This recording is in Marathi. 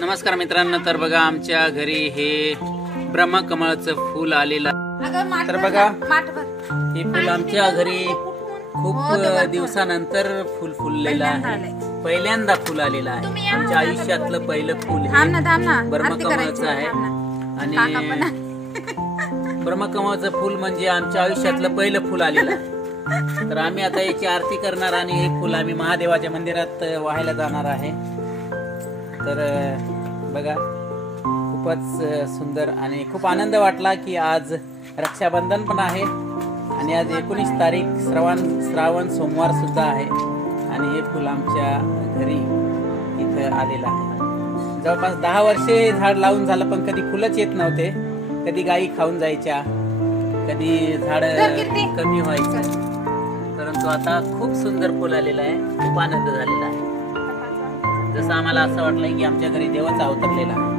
नमस्कार मित्रांनो, तर बघा आमच्या घरी हे ब्रह्मकमळाचं फूल आलेलं. तर बघा हे फुल आमच्या घरी खूप दिवसानंतर फुल फुललेलं आहे. पहिल्यांदा फुल आलेलं आहे. आमच्या आयुष्यातलं पहिलं फुल हे ब्रह्मकमळाचं आहे. आणि ब्रह्मकमळाचं फुल म्हणजे आमच्या आयुष्यातलं पहिलं फुल आलेलं आहे. तर आम्ही आता याची आरती करणार आणि हे फुल आम्ही महादेवाच्या मंदिरात वाहायला जाणार आहे. तर बघा खूपच सुंदर आणि खूप आनंद वाटला की आज रक्षाबंधन पण आहे आणि आज 19 तारीख श्रावण सोमवार सुद्धा आहे. आणि हे फुल आमच्या घरी इथं आलेलं आहे. जवळपास 10 वर्षे झाड लावून झालं पण कधी फुलंच येत नव्हते. कधी गायी खाऊन जायच्या, कधी झाड कमी व्हायचं. परंतु आता खूप सुंदर फुल आलेलं आहे. खूप आनंद झालेला आहे. जसं आम्हाला असं वाटलंय की आमच्या घरी देवच अवतरलेला आहे.